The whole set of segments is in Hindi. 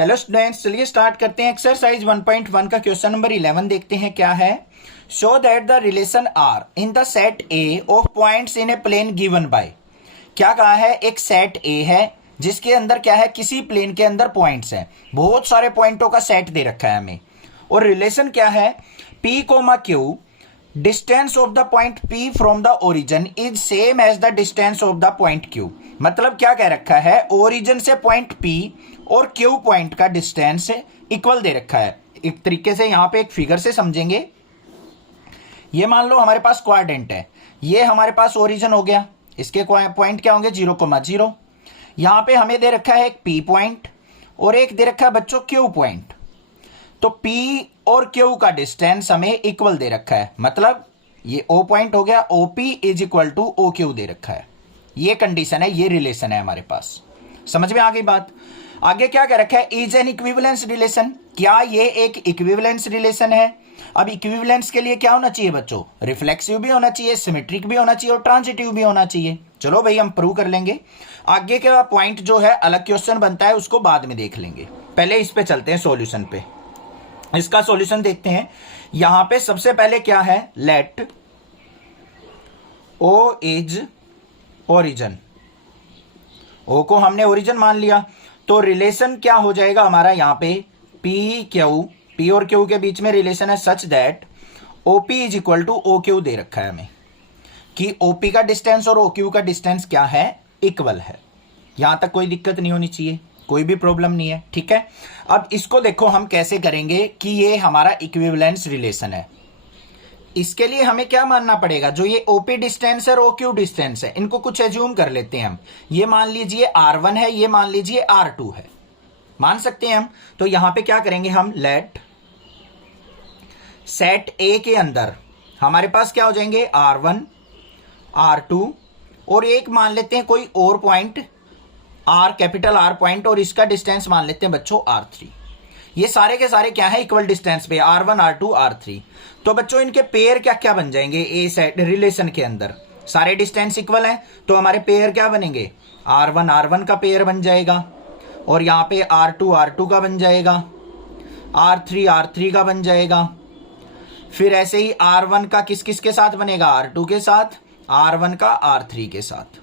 हेलो स्टूडेंट्स, चलिए स्टार्ट करते हैं। एक्सरसाइज 1.1 का क्वेश्चन नंबर 11 देखते हैं क्या है। Show that the relation R in the set A of points in a plane given by. क्या कहा है, एक सेट ए है जिसके अंदर क्या है, किसी प्लेन के अंदर पॉइंट्स हैं, बहुत सारे पॉइंटों का सेट दे रखा है हमें। और रिलेशन क्या है, P comma Q distance of the point P from the origin is same as the distance of the point Q। मतलब क्या कह रखा है, ओरिजिन से पॉइंट P और Q पॉइंट का डिस्टेंस इक्वल दे रखा है। एक तरीके से यहां पे एक फिगर से समझेंगे। ये मान लो हमारे पास क्वाड्रेंट है, ये हमारे पास ओरिजिन हो गया, इसके पॉइंट क्या होंगे 0,0। यहां पे हमें दे रखा है एक P पॉइंट और एक दे रखा है बच्चों Q पॉइंट। तो P और Q का डिस्टेंस हमें इक्वल दे रखा है, मतलब ये O पॉइंट हो गया, OP is equal to OQ दे रखा है। ये कंडीशन है, ये रिलेशन है हमारे पास। समझ में आ गई बात। आगे क्या कह रखा है, इज एन इक्विवेलेंस रिलेशन। क्या ये एक इक्विवेलेंस रिलेशन है। अब इक्विवेलेंस के लिए क्या होना चाहिए बच्चों, रिफ्लेक्सिव भी होना चाहिए, सिमेट्रिक भी होना चाहिए और ट्रांजिटिव भी होना चाहिए। चलो भाई हम प्रूव कर लेंगे। आगे का पॉइंट जो है अलग क्वेश्चन बनता है, उसको बाद में देख लेंगे। पहले इस पे चलते हैं, सॉल्यूशन पे। इसका सॉल्यूशन देखते हैं। यहां पे सबसे पहले क्या है, let O is origin. O को हमने ओरिजिन मान लिया, तो रिलेशन क्या हो जाएगा हमारा यहां पे, P और Q के बीच में रिलेशन है such that OP is equal to OQ दे रखा है हमें, कि OP का डिस्टेंस और OQ का डिस्टेंस क्या है, इक्वल है। यहां तक कोई दिक्कत नहीं होनी चाहिए, कोई भी प्रॉब्लम नहीं है, ठीक है। अब इसको देखो हम कैसे करेंगे कि ये हमारा इक्विवेलेंस रिलेशन है। इसके लिए हमें क्या मानना पड़ेगा, जो ये OP डिस्टेंस है और OQ डिस्टेंस है, इनको कुछ एज्यूम कर लेते हैं हम। ये मान लीजिए R1 है, ये मान लीजिए R2 है, मान सकते हैं हम। तो यहां पे क्या करेंगे हम, लेट सेट A के अंदर हमारे पास क्या हो जाएंगे, R1 R2 और एक मान लेते हैं कोई और point R, capital R point, और इसका डिस्टेंस मान लेते हैं बच्चों R3। ये सारे के सारे क्या है, इक्वल डिस्टेंस पे, R1 R2 R3। तो बच्चों इनके पेयर क्या क्या बन जाएंगे, ए सेट रिलेशन के अंदर सारे डिस्टेंस इक्वल हैं, तो हमारे पेयर क्या बनेंगे, R1 R1 का पेयर बन जाएगा, और यहां पे R2 R2 का बन जाएगा, R3 R3 का बन जाएगा। फिर ऐसे ही R1 का किस किस के साथ बनेगा, R2 के साथ, R1 का R3 के साथ।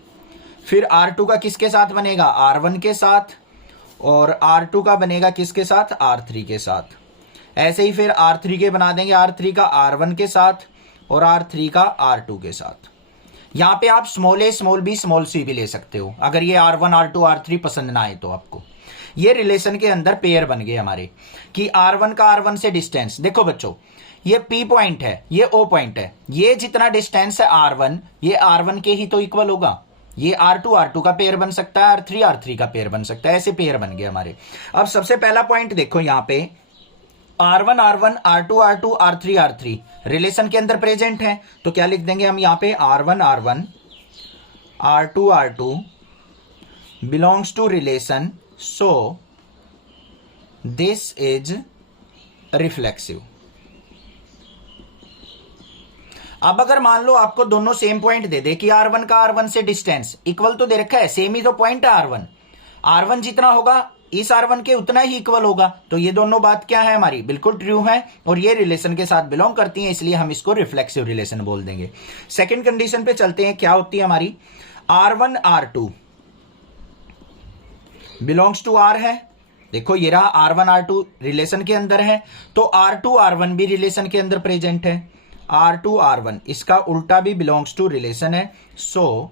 फिर R2 का किसके साथ बनेगा, R1 के साथ, और R2 का बनेगा किसके साथ, R3 के साथ। ऐसे ही फिर R3 के बना देंगे, R3 का R1 के साथ और R3 का R2 के साथ। यहां पे आप small a small b small c भी ले सकते हो, अगर ये R1 R2 R3 पसंद ना आए तो आपको। ये रिलेशन के अंदर पेयर बन गए हमारे, कि R1 का R1 से डिस्टेंस, देखो बच्चों ये P पॉइंट है, ये O पॉइंट है, ये जितना डिस्टेंस है R1, ये R1 के ही तो इक्वल होगा। ये R2 R2 का पेयर बन सकता है, R3 R3 का पेयर बन सकता है, ऐसे पेयर बन गए हमारे। अब सबसे पहला पॉइंट देखो, यहां पे R1 R1 R2 R2 R3 R3 relation के अंदर प्रेजेंट है, तो क्या लिख देंगे हम यहां पे, R1 R1 R2 R2 belongs to relation, so this is reflexive. अब अगर मान लो आपको दोनों सेम पॉइंट दे दे कि R1 का R1 से डिस्टेंस इक्वल तो दे रखा है, सेम ही तो पॉइंट है R1 जितना होगा इस R1 के उतना ही इक्वल होगा, तो ये दोनों बात क्या है हमारी, बिल्कुल ट्रू है, और ये रिलेशन के साथ बिलोंग करती है, इसलिए हम इसको रिफ्लेक्सिव रिलेशन बोल देंगे। सेकेंड कंडीशन पे चलते हैं, क्या होती है हमारी, R1 R2 belongs to R है। देखो ये रहा R1 R2 रिलेशन के अंदर है, तो R2 R1 भी रिलेशन के अंदर प्रेजेंट है। R2 R1 इसका उल्टा भी बिलोंग्स टू रिलेशन है, सो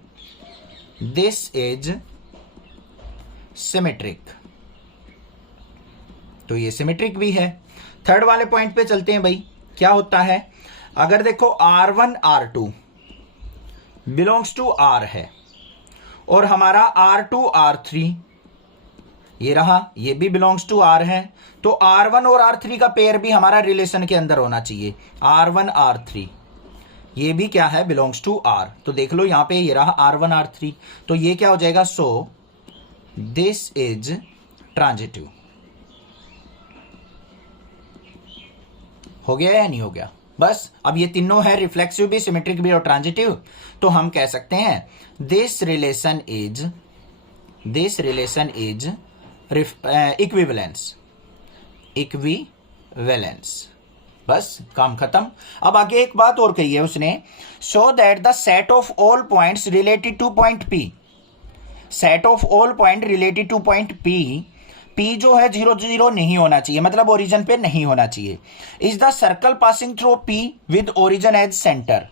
दिस इज सिमेट्रिक। तो ये सिमेट्रिक भी है। थर्ड वाले पॉइंट पे चलते हैं भाई, क्या होता है, अगर देखो R1 R2 belongs to R है, और हमारा R2 R3 ये रहा, ये भी बिलोंग्स टू R है, तो R1 और R3 का पेयर भी हमारा रिलेशन के अंदर होना चाहिए, R1 R3 ये भी क्या है, बिलोंग्स टू R। तो देख लो यहां पे ये रहा R1 R3, तो ये क्या हो जाएगा, सो दिस इज ट्रांजिटिव। हो गया या नहीं हो गया, बस। अब ये तीनों है, रिफ्लेक्सिव भी, सिमेट्रिक भी और ट्रांजिटिव, तो हम कह सकते हैं दिस रिलेशन इज इक्विवेलेंस, बस काम खत्म। अब आगे एक बात और कही है उसने, show that the set of all points related two point P, set of all point related two point P, P जो है 0 0 नहीं होना चाहिए, मतलब ओरिजिन पे नहीं होना चाहिए। Is the circle passing through P with origin as centre.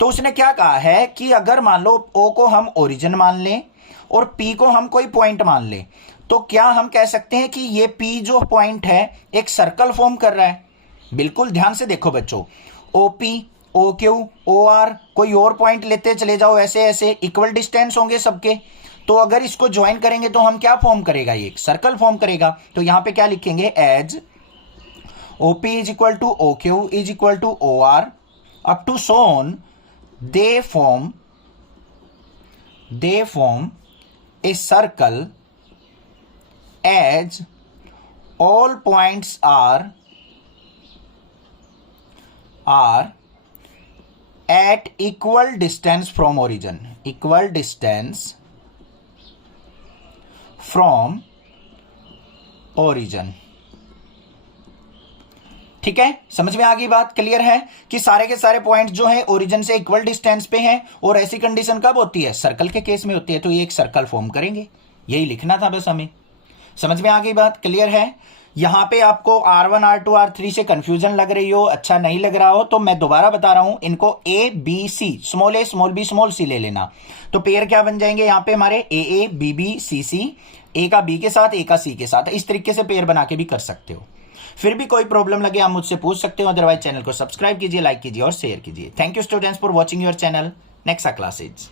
तो उसने क्या कहा है कि अगर मान लो ओ को हम ओरिजिन मान लें और पी को हम कोई पॉइंट मान लें, तो क्या हम कह सकते हैं कि ये पी जो पॉइंट है एक सर्कल फॉर्म कर रहा है। बिल्कुल ध्यान से देखो बच्चों, O P, O Q, O R, कोई और पॉइंट लेते चले जाओ, ऐसे ऐसे इक्वल डिस्टेंस होंगे सबके, तो अगर इसको ज्वाइन करेंगे तो हम क्या फॉर्म करेगा, ये एक सर्कल फॉर्म करेगा। तो यहां पे क्या लिखेंगे, as O P is equal to O Q is equal to O R up to so on, they form a circle as all points are at equal distance from origin, equal distance from origin। ठीक है, समझ में आ गई बात, क्लियर है कि सारे के सारे पॉइंट्स जो है ओरिजिन से इक्वल डिस्टेंस पे हैं, और ऐसी कंडीशन कब होती है, सर्कल के केस में होती है। तो ये एक सर्कल फॉर्म करेंगे, यही लिखना था बस हमें। समझ में आ गई बात, क्लियर है। यहां पे आपको R1 R2 R3 से कंफ्यूजन लग रही हो, अच्छा नहीं लग रहा हो, तो मैं दोबारा बता रहा हूं, इनको A B C, small a small b small c ले लेना। तो पेयर क्या बन जाएंगे यहां पे हमारे AA BB CC, A का B के साथ, A का C के साथ। इस तरीके से पेयर बना के भी कर सकते हो। फिर भी कोई प्रॉब्लम लगे आप मुझसे पूछ सकते हो, अदरवाइज चैनल को सब्सक्राइब कीजिए, लाइक कीजिए और शेयर कीजिए। Thank you students for watching your channel. Next classes.